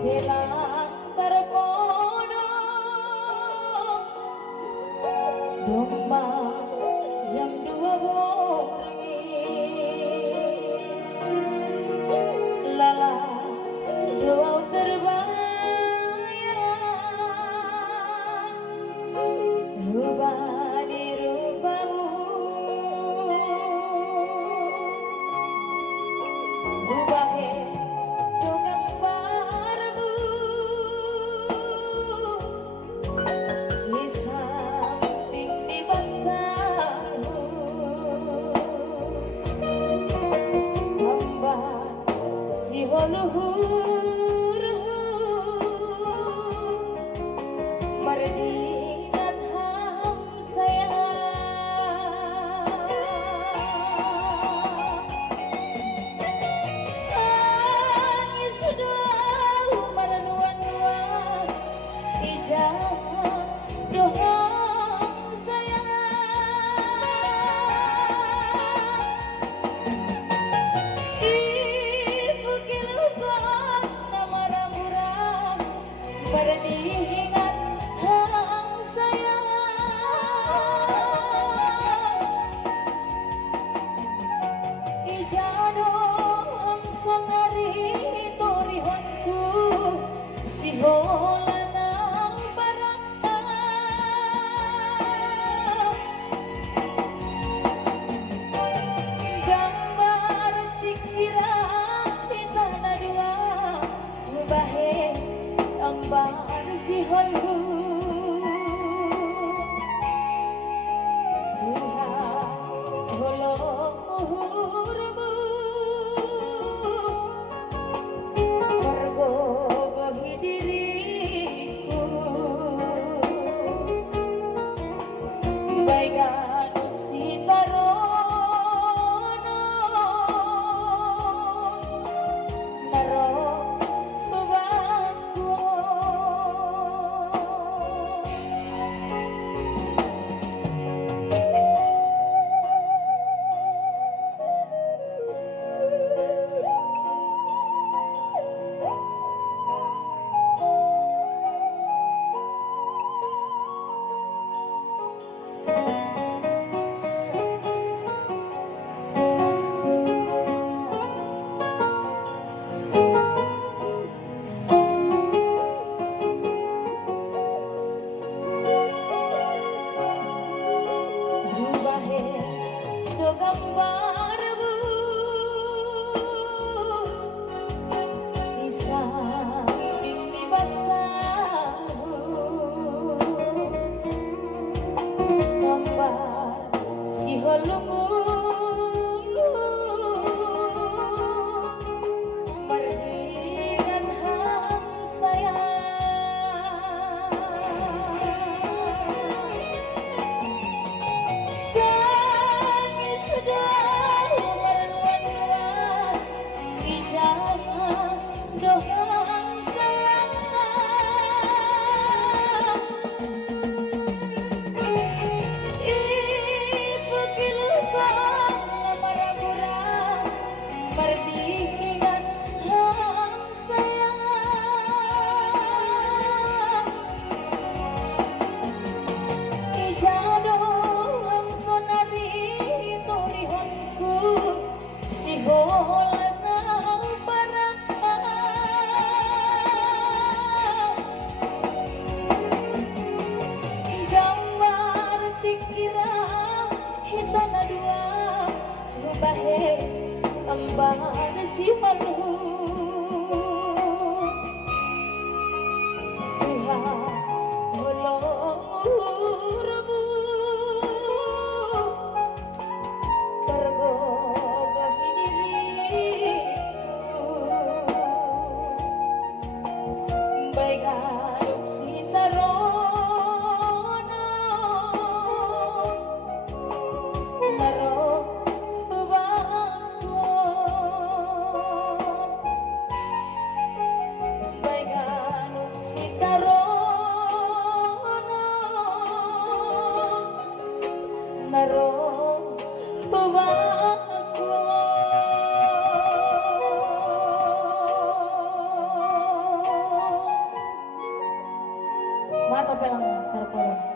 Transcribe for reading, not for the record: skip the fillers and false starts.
Helang terkono domba jam 2 bongi lala doa terbayang rubani rupamu rubahe do gambarmu di samping di bantamu hamba si holuhur mardinat ham sayang tangis sudah maranuan-nuan ijazah doa sayang ibu kilutang nama ramurang berdingat ham sayang ijado ham sangari torihonku sihola nang baraka gambar tikira kita na dua mubahe ambar siholku Tuhan holong uhurmu pergogohi diriku baikan si tarono naro bebanku rubahe do gambarmu di samping di bantamu gambar si holungu berdingat ham sayang tangis sudah maranuan-nuan ijazah doa sayang ibu kilutang nama ramurang berdingat ham sayang ijado ham sonari torihonku sihola nang baraka gambar tikira hitana dua rubahe ambar si malu Tuhan holong uhurmu pergogohi diriku baikan si tarono naro bebanku baikan si tarono naro bebanku Mata pelang karpalo.